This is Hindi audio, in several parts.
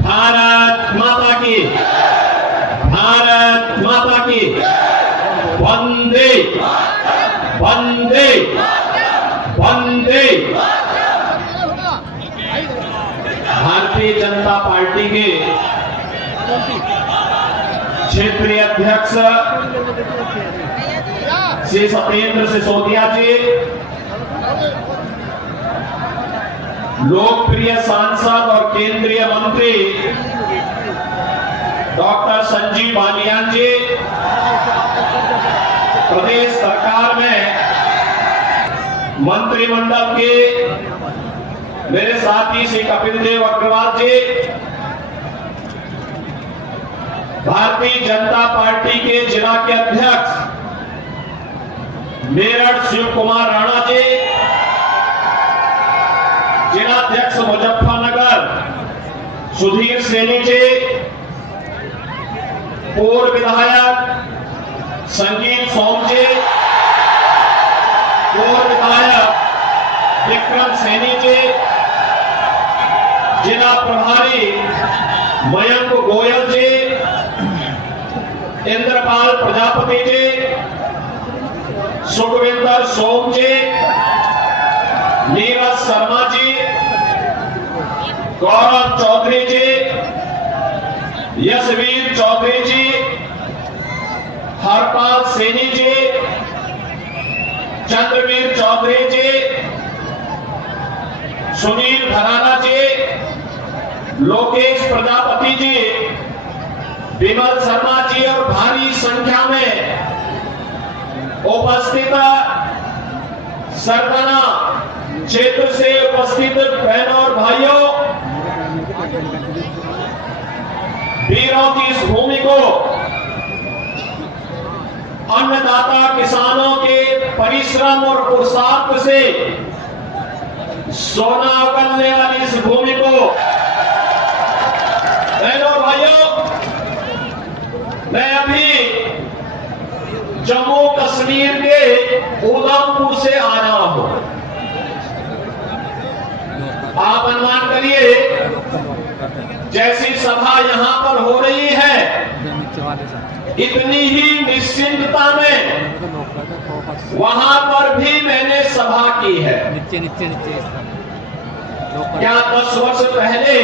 भारत माता की, भारत माता की। वंदे वंदे वंदे। भारतीय जनता पार्टी के क्षेत्रीय अध्यक्ष श्री सत्येंद्र सिसोदिया जी, लोकप्रिय सांसद और केंद्रीय मंत्री डॉक्टर संजीव बालियान जी, प्रदेश सरकार में मंत्रिमंडल के मेरे साथी श्री कपिल देव अग्रवाल जी, भारतीय जनता पार्टी के जिला के अध्यक्ष मेरठ शिव कुमार राणा जी, जिलाध्यक्ष मुजफ्फरनगर सुधीर सैनी जी, पूर्व विधायक संगीत सोम जी, पूर्व विधायक विक्रम सैनी जी, जिला प्रभारी मयंक गोयल जी, इंद्रपाल प्रजापति जी, सुखविंदर सोम जी, नीरज शर्मा जी, गौरव चौधरी जी, यशवीर चौधरी जी, हरपाल सैनी जी, चंद्रवीर चौधरी जी, सुनील भराना जी, लोकेश प्रजापति जी, विमल शर्मा जी और भारी संख्या में उपस्थित सरदाना क्षेत्र से उपस्थित बहनों और भाइयों, वीरों की इस भूमि को अन्नदाता किसानों के परिश्रम और पुरुषार्थ से सोना उगलने वाली इस भूमि को, बहनों और भाइयों, मैं अभी जम्मू कश्मीर के उधमपुर से आया हूं। आप अनुमान करिए, जैसी सभा यहां पर हो रही है, इतनी ही निश्चिंतता में वहां पर भी मैंने सभा की है। क्या 10 वर्ष पहले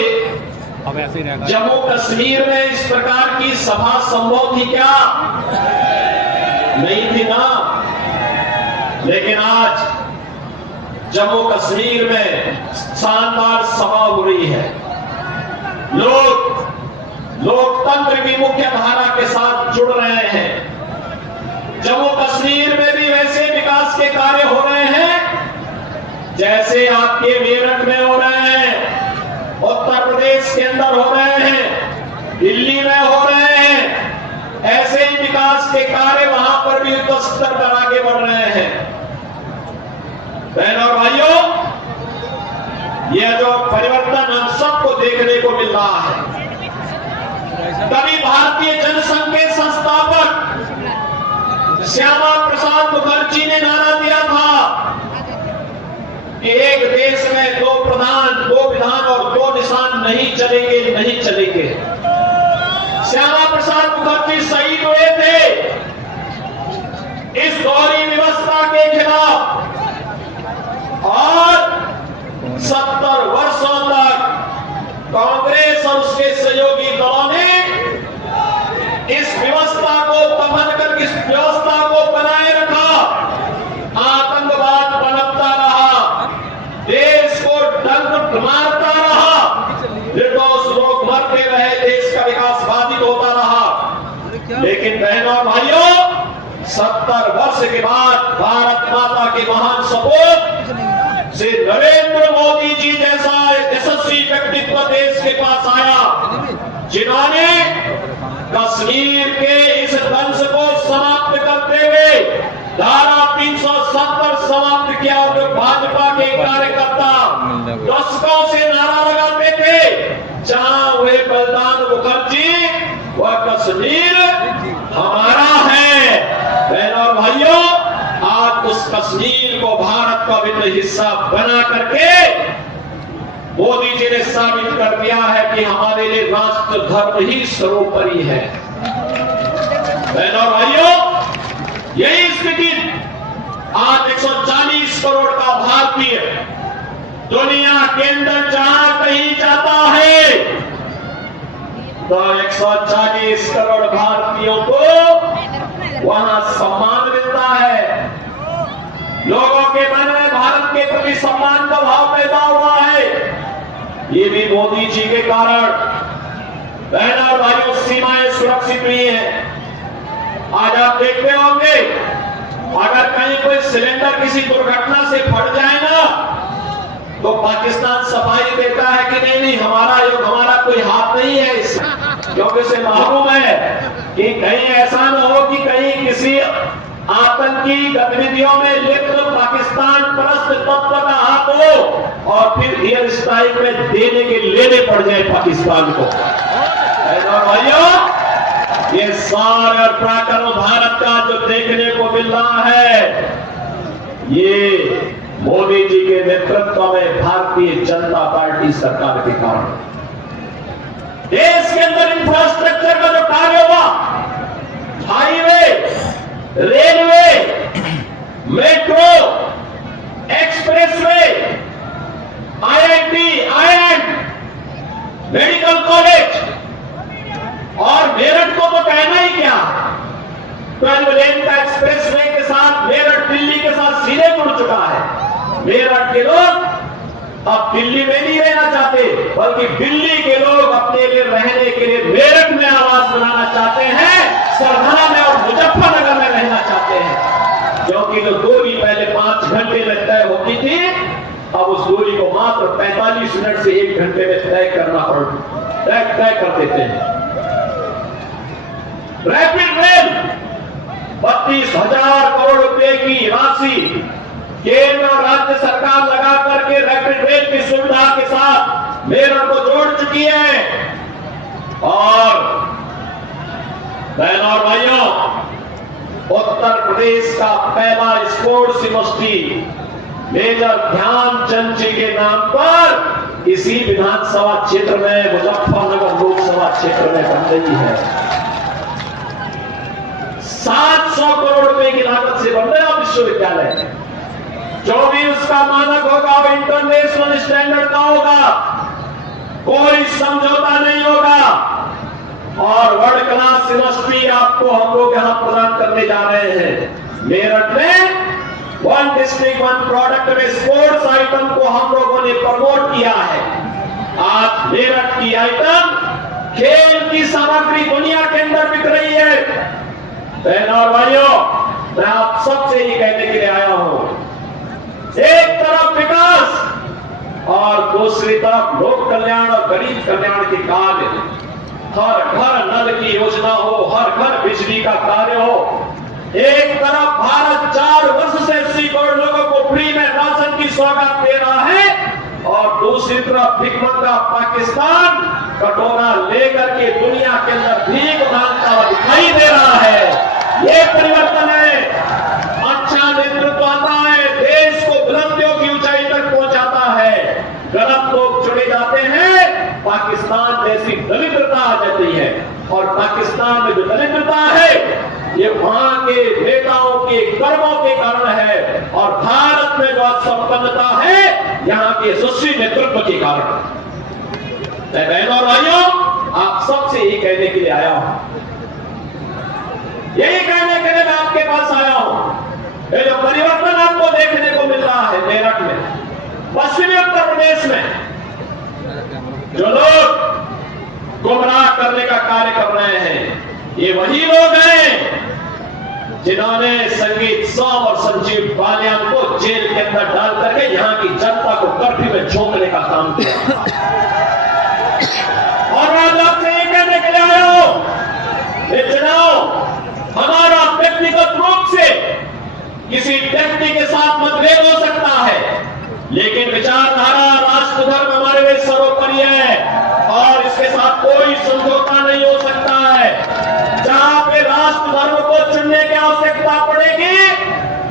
जम्मू कश्मीर में इस प्रकार की सभा संभव थी क्या? नहीं थी ना। लेकिन आज जम्मू कश्मीर में शानदार सभा हो रही है। लोग लोकतंत्र की मुख्य धारा के साथ जुड़ रहे हैं। जम्मू कश्मीर में भी वैसे विकास के कार्य हो रहे हैं जैसे आपके मेरठ में हो रहे हैं, उत्तर प्रदेश के अंदर हो रहे हैं, दिल्ली में हो रहे हैं। ऐसे ही विकास के कार्य वहां पर भी युद्ध स्तर पर आगे बढ़ रहे हैं। बहनों और भाइयों, यह जो परिवर्तन हम सबको देखने को मिल रहा है, तभी भारतीय जनसंघ के संस्थापक श्यामा प्रसाद मुखर्जी ने नारा दिया था कि एक देश में 2 प्रधान, 2 विधान और 2 निशान नहीं चलेंगे, नहीं चलेंगे। श्यामा प्रसाद मुखर्जी शहीद हुए थे इस दोहरी व्यवस्था के खिलाफ, और 70 वर्षों तक कांग्रेस और उसके सहयोगी दलों ने इस व्यवस्था को दमन कर, इस व्यवस्था को बनाए रखा। आतंकवाद पनपता रहा, देश को डंक मारता रहा, निर्दोष लोग मरते रहे, देश का विकास बाधित होता रहा। लेकिन बहनों और भाइयों, 70 वर्ष के बाद भारत माता के महान सपूत श्री नरेंद्र मोदी जी जैसा यशस्वी व्यक्तित्व देश के पास आया, जिन्होंने कश्मीर के इस दंश को समाप्त करते हुए धारा 370 समाप्त किया। और जो भाजपा के कार्यकर्ता दशकों से नारा लगाते थे, जहां हुए बलिदान मुखर्जी, वह कश्मीर हमारा है। बहनों और भाइयों, आज उस कश्मीर को भारत का अभिन्न हिस्सा बना करके मोदी जी ने साबित कर दिया है कि हमारे लिए राष्ट्र धर्म ही सर्वोपरि है। बहनों और भाइयों, यही स्थिति आज 140 करोड़ का भारतीय दुनिया के अंदर जहां कहीं जाता है तो 140 करोड़ भारतीयों को वहां सम्मान मिलता है। लोगों के मन में भारत के प्रति सम्मान का भाव पैदा हुआ है। ये भी मोदी जी के कारण। बहनों और भाइयों, सीमाएं सुरक्षित हुई हैं। आज आप देखते होंगे अगर कहीं कोई सिलेंडर किसी दुर्घटना से फट जाए ना तो पाकिस्तान सफाई देता है कि नहीं हमारा कोई हाथ नहीं है इसमें, क्योंकि उसे मालूम है कि कहीं ऐसा न हो कि कहीं किसी आतंकी गतिविधियों में लिप्त पाकिस्तान परस्त तत्व का हाथ हो और फिर एयर स्ट्राइक में देने के लेने पड़ जाए पाकिस्तान को। और भाइयों, ये सारे पराक्रम भारत का जो देखने को मिल रहा है, ये मोदी जी के नेतृत्व में भारतीय जनता पार्टी सरकार के कारण। देश के अंदर इंफ्रास्ट्रक्चर का जो कार्य हुआ, highway, railway, metro, expressway, IIT, IIM, medical college और मेरठ को तो कहना ही क्या। 12 लेन का एक्सप्रेसवे के साथ मेरठ दिल्ली के साथ सीधे जुड़ चुका है। मेरठ के लोग अब दिल्ली में नहीं रहना चाहते, बल्कि दिल्ली के लोग अपने लिए रहने के लिए मेरठ में आवास बनाना चाहते हैं, सरदाना में और मुजफ्फरनगर में रहना चाहते हैं। क्योंकि जो दूरी पहले 5 घंटे में तय होती थी, अब उस दूरी को मात्र 45 मिनट से 1 घंटे में तय कर देते हैं। रैपिड रेल 32,000 करोड़ रुपए की राशि केंद्र और राज्य सरकार लगा करके रैपिड रेल की सुविधा के साथ मेरठ को जोड़ चुकी है। और बहनों और भाइयों, उत्तर प्रदेश का पहला स्पोर्ट्स यूनिवर्सिटी मेजर ध्यानचंद जी के नाम पर इसी विधानसभा क्षेत्र में, मुजफ्फरनगर लोकसभा क्षेत्र में बन रही है। 700 करोड़ रुपए की लागत से बन रहा विश्वविद्यालय। जो भी उसका मानक होगा वो इंटरनेशनल स्टैंडर्ड का होगा, कोई समझौता नहीं होगा। और वर्ल्ड क्लास यूनिवर्सिटी आपको हम लोग यहां प्रदान करने जा रहे हैं। मेरठ में 1 डिस्ट्रिक्ट 1 प्रोडक्ट में स्पोर्ट्स आइटम को हम लोगों ने प्रमोट किया है। आज मेरठ की आइटम खेल की सामग्री दुनिया के अंदर बिक रही है। बहनों और भाइयों, मैं आप सबसे ये कहने के लिए आया हूं, एक तरफ विकास और दूसरी तरफ लोक कल्याण और गरीब कल्याण के कार्य। हर घर नल की योजना हो, हर घर बिजली का कार्य हो। एक तरफ भारत 4 वर्ष से 80 करोड़ लोगों को फ्री में राशन की सौगात दे रहा है और दूसरी तरफ भिखमंगा पाकिस्तान कटोरा लेकर के दुनिया के अंदर भीख मांगता हुआ दिखाई दे रहा है। ये परिवर्तन है। अच्छा नेतृत्व आता है, देश को बुलंदियों की ऊंचाई तक पहुंचाता है। गलत लोग चुने जाते हैं, पाकिस्तान जैसी दरिद्रता आ जाती है। और पाकिस्तान में जो दरिद्रता है ये वहां के नेताओं के कर्मों के कारण है, और भारत में जो संपन्नता है यहां के यशस्वी नेतृत्व के कारण। मैं बहनों और भाइयों, आप सबसे यही कहने के लिए आया हूं, यही कहने के लिए मैं आपके पास आया हूं। ये जो परिवर्तन आपको देखने को मिल रहा है मेरठ में, पश्चिमी उत्तर प्रदेश में जो लोग गुमराह करने का कार्य कर रहे हैं, ये वही लोग हैं जिन्होंने संगीत सोम और संजीव बालियान को जेल के अंदर डाल करके यहां की जनता को कर्फ्यू में झोंकने का काम किया। और मैं आपसे ये कहने के लिए आया हूं, ये चुनाव हमारा व्यक्तिगत रूप से किसी व्यक्ति के साथ मतभेद हो सकता है, लेकिन विचारधारा राष्ट्र धर्म हमारे लिए सर्वोपरि है और इसके साथ कोई समझौता नहीं हो सकता है। जहां पे राष्ट्र धर्म को चुनने की आवश्यकता पड़ेगी,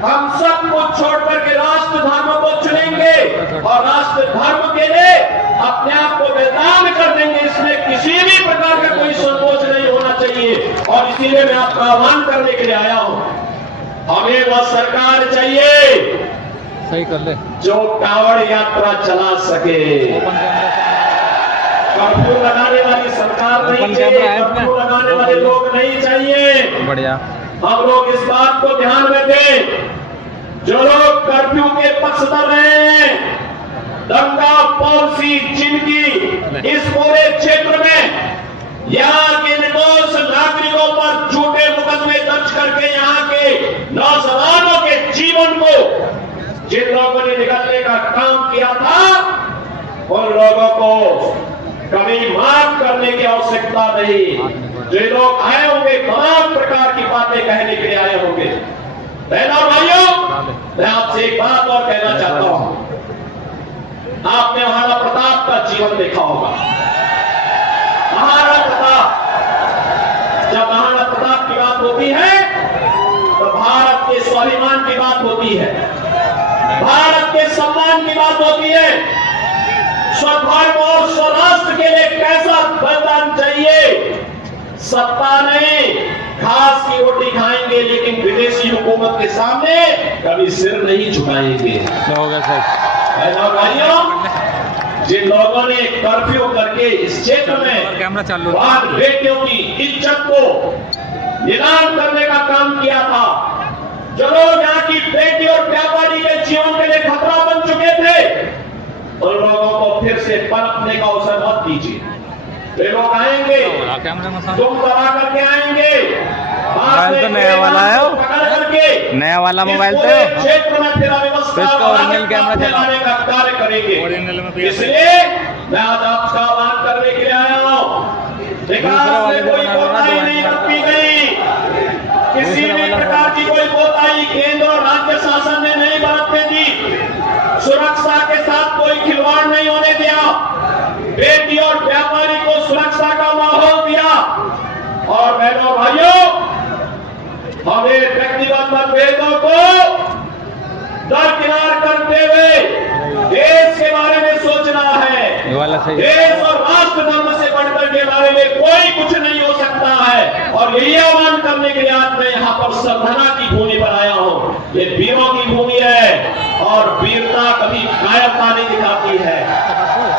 हम सब कुछ छोड़ करके राष्ट्र धर्म को चुनेंगे और राष्ट्र धर्म के लिए अपने आप को बलिदान कर देंगे, इसमें किसी भी प्रकार का कोई संकोच नहीं होना चाहिए। और इसीलिए मैं आपका आह्वान करने के लिए आया हूं, हमें वह सरकार चाहिए सही कर ले जो कांवड़ यात्रा चला सके। कर्फ्यू लगाने वाली सरकार नहीं चाहिए, कर्फ्यू लगाने वाले लोग नहीं चाहिए। बढ़िया। हम लोग इस बात को ध्यान में दें, जो लोग कर्फ्यू के पक्षधर हैं, दंगा पॉलिसी जिनकी इस पूरे क्षेत्र में यहाँ के निर्दोष नागरिकों पर झूठे मुकदमे दर्ज करके यहाँ के नौजवानों के जीवन को जिन लोगों ने निकालने का काम किया था, उन लोगों को कभी माफ करने की आवश्यकता नहीं। जो लोग आए होंगे तमाम प्रकार की बातें कहने के लिए आए होंगे। बहनों और भाइयों, मैं आपसे एक बात और कहना चाहता हूं, आपने महाराणा प्रताप का जीवन देखा होगा। महाराणा प्रताप, जब महाराणा प्रताप की बात होती है तो भारत के स्वाभिमान की बात होती है, भारत के सम्मान की बात होती है। स्वधर्म और स्वराष्ट्र के लिए कैसा बलिदान चाहिए। सत्ता नहीं, घास की रोटी खाएंगे लेकिन विदेशी हुकूमत के सामने कभी सिर नहीं झुकाएंगे। भाइयों, जिन लोगों ने कर्फ्यू करके इस क्षेत्र में बाल बेटियों की इज्जत को नीलाम करने का काम किया था, जो लोग यहाँ की बेटी और व्यापारी के जीवन के लिए खतरा बन चुके थे, उन लोगों को फिर से पनपने का अवसर मत दीजिए। वे लोग आएंगे, तुम दबा करके आएंगे, मोबाइल तो नया वाला है, पकड़ करके नया वाला मोबाइल तो क्षेत्र में फिर अव्यवस्था ओरिजिनल कैमरा चलाने का कार्य करेंगे। इसलिए मैं आज आपका आह्वान करने के लिए आया हूँ। विकास में कोई कोताही नहीं बरती गई, किसी भी प्रकार की कोई कोताही केंद्र और राज्य शासन ने नहीं बरतने दी। सुरक्षा के साथ कोई खिलवाड़ नहीं होने दिया, बेटी और व्यापारी को सुरक्षा का माहौल दिया। और बहनों भाइयों, हमें व्यक्तिगत मतभेदों को दरकिनार करते हुए देश के बारे में सोचना है। देश और राष्ट्र धर्म से बढ़कर के बारे में कोई कुछ नहीं हो सकता है। और यही आह्वान करने के लिए आज मैं यहाँ पर संघना की भूमि पर आया हूँ। ये वीरों की भूमि है और वीरता कभी कायरता नहीं दिखाती है,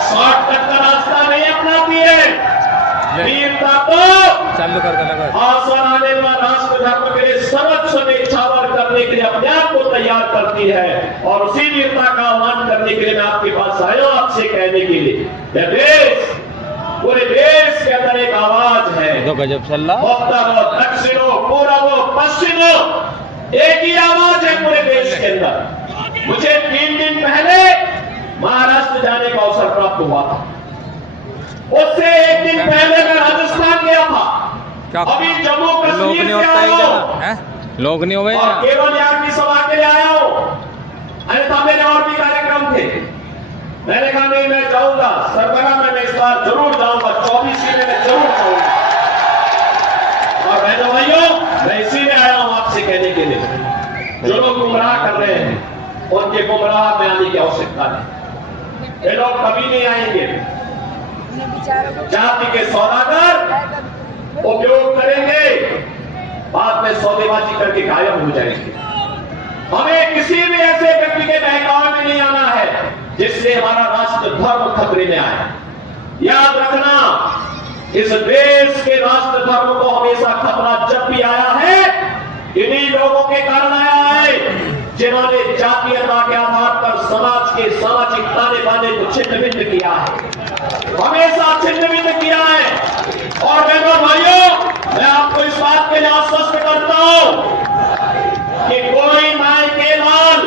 शॉर्टकट का रास्ता नहीं अपनाती है। वीरता तो आसमान आने वाला राष्ट्र धर्म के लिए सर्वोच्च न्यौछावर करने के लिए अपने आप को तैयार करती है। और उसी वीरता का आह्वान करने के लिए मैं आपके पास आया हूं, आपसे कहने के लिए, यह देश, पूरे देश के अंदर एक आवाज है। उत्तर, दक्षिण, पूर्व, पश्चिम, एक ही आवाज है पूरे देश के अंदर। मुझे 3 दिन पहले महाराष्ट्र जाने का अवसर प्राप्त हुआ था, उससे 1 दिन पहले मैं राजस्थान गया था, अभी जम्मू कश्मीर से आया हूं। लोग नहीं हुए, केवल यहाँ की सभा के लिए आया हूं, अन्यथा मेरे और भी कार्यक्रम थे। मैंने कहा नहीं, मैं जाऊंगा सरबरा में, मैं इस बार जरूर जाऊंगा, 24 में मैं जरूर जाऊंगा। और बहनों भाइयों, मैं इसीलिए आया हूं आपसे कहने के लिए, जो लोग गुमराह कर रहे हैं उनके गुमराह में आने की आवश्यकता नहीं। ये लोग कभी नहीं आएंगे। जाति के सौदागर उपयोग करेंगे, बाद में सौदेबाजी करके गायब हो जाएंगे। हमें किसी भी ऐसे व्यक्ति के बहकावे में नहीं आना है जिससे हमारा राष्ट्र धर्म खतरे में आए। याद रखना, इस देश के राष्ट्र धर्म को हमेशा खतरा जब भी आया है, इन्हीं लोगों के कारण आया है जिन्होंने जातीयता के आधार पर समाज के सामाजिक ताने बाने को छिन्न-भिन्न किया है, हमेशा छिन्न-भिन्न किया है। और बहनों भाइयों, मैं आपको इस बात के लिए आश्वस्त करता हूं कि कोई माय के लाल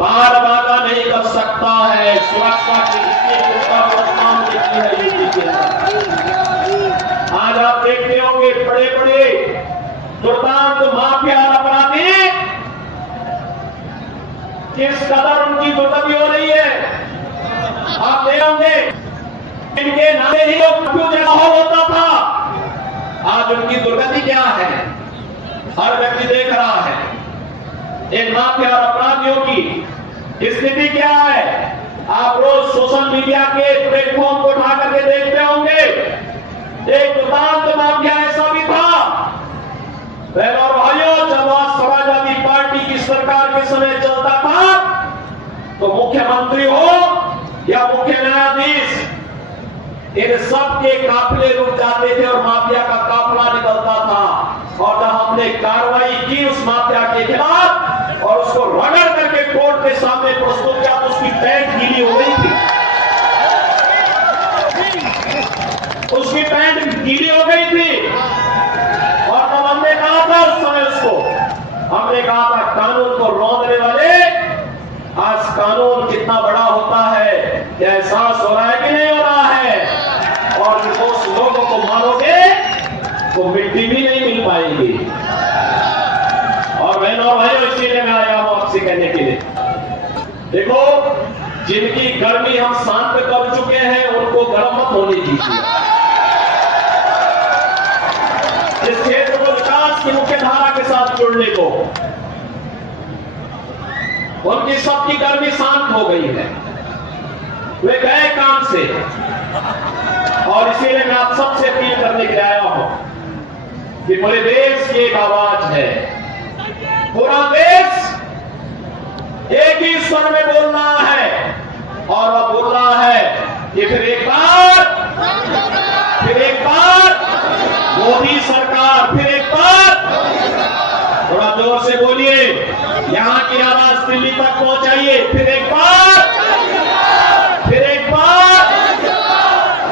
बार बागा नहीं कर सकता है। सुरक्षा की आज आप देखते होंगे बड़े बड़े दुर्दांत माफिया अपराधी किस कदर उनकी दुर्गति हो रही है। आप देख होंगे इनके नामे ही माहौल होता था, आज उनकी दुर्गति क्या है हर व्यक्ति देख रहा है। इन माफिया और अपराधियों की स्थिति क्या है आप रोज सोशल मीडिया के प्लेटफॉर्म को उठा करके देखते होंगे, एक दुर्दांत माफिया ऐसा भी था। बहनों और भाइयों, जब आज समाजवादी पार्टी की सरकार के समय चलता था तो मुख्यमंत्री हो या मुख्य न्यायाधीश, इन सब के काफिले रुक जाते थे और माफिया का काफिला निकलता था। और जब हमने कार्रवाई की उस माफिया के खिलाफ और उसको रगड़ करके कोर्ट के सामने प्रस्तुत किया तो उसकी पैंट गीली हो गई थी, उसकी पैंट गीली हो गई थी। और तब हमने कहा था उस समय उसको, हमने कहा था कानून को रौंदने वाले, आज कानून कितना बड़ा होता है यह एहसास हो रहा है कि नहीं हो रहा है। और उस लोगों को मारोगे तो मिट्टी भी नहीं मिल पाएगी। और बहनों और भाइयों, इसीलिए मैं आया हूं आपसे कहने के लिए, देखो जिनकी गर्मी हम शांत कर चुके हैं उनको गर्म मत होने दीजिए। इस क्षेत्र को विकास की मुख्य धारा के साथ जोड़ने को, उनकी सबकी गर्मी शांत हो गई है, वे गए काम से। और इसीलिए मैं आप सबसे अपील करने के लिए आया हूं कि पूरे देश की एक आवाज है, पूरा देश एक ही स्वर में बोल रहा है। और वह बोल रहा है कि फिर एक बार मोदी सरकार, फिर एक बार, थोड़ा जोर से बोलिए, यहां की आवाज दिल्ली तक पहुंचाइए, फिर एक बार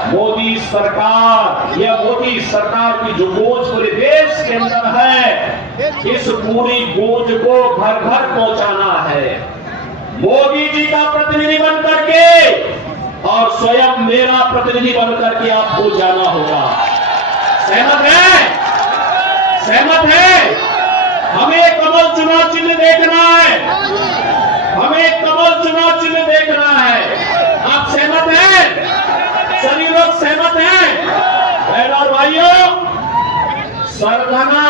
मोदी सरकार, यह मोदी सरकार की जो गूंज पूरे देश के अंदर है, इस पूरी गूंज को घर घर पहुंचाना है। मोदी जी का प्रतिनिधि बन करके और स्वयं मेरा प्रतिनिधि बन करके आपको जाना होगा। सहमत है? सहमत है? हमें कमल चुनाव चिन्ह देखना है, हमें कमल चुनाव चिन्ह देखना है। आप सहमत हैं? सभी लोग सहमत हैं? बहनों और भाइयों, सरधना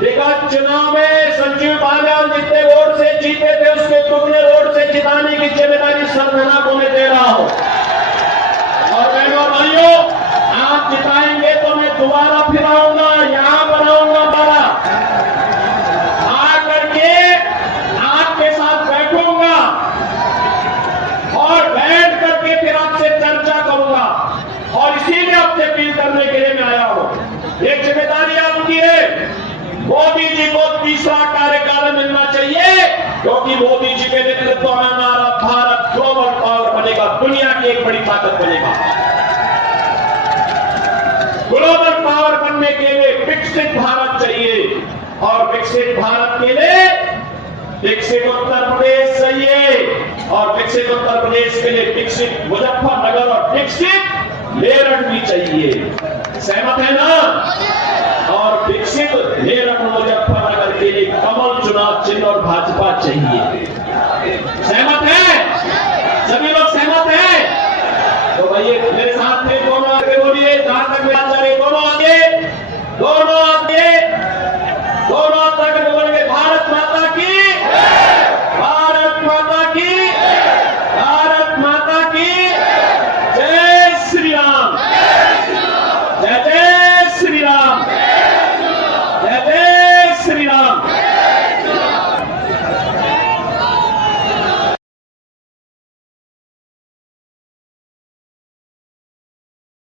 विगत चुनाव में संजीव बालियान जितने वोट से जीते थे उसके दुगने वोट से जिताने की जिम्मेदारी सरधना को मैं दे रहा हूं। और बहनों और भाइयों, आप जिताएंगे तो मैं दोबारा फिर आऊंगा, यहां पर आऊंगा, दोबारा आकर के आपके साथ बैठूंगा और बैठ करके फिर आपसे चर्चा करूंगा। और इसीलिए आपसे अपील करने के लिए मैं आया हूं, एक जिम्मेदारी आपकी है, मोदी जी को तीसरा कार्यकाल मिलना चाहिए, क्योंकि मोदी जी के नेतृत्व में हमारा भारत ग्लोबल पावर बनेगा, दुनिया की एक बड़ी ताकत बनेगा। ग्लोबल पावर बनने के लिए विकसित भारत चाहिए, और विकसित भारत के लिए विकसित उत्तर प्रदेश चाहिए, और विकसित उत्तर प्रदेश के लिए विकसित मुजफ्फरनगर और विकसित मेरठ भी चाहिए। सहमत है ना? और विकसित मेरठ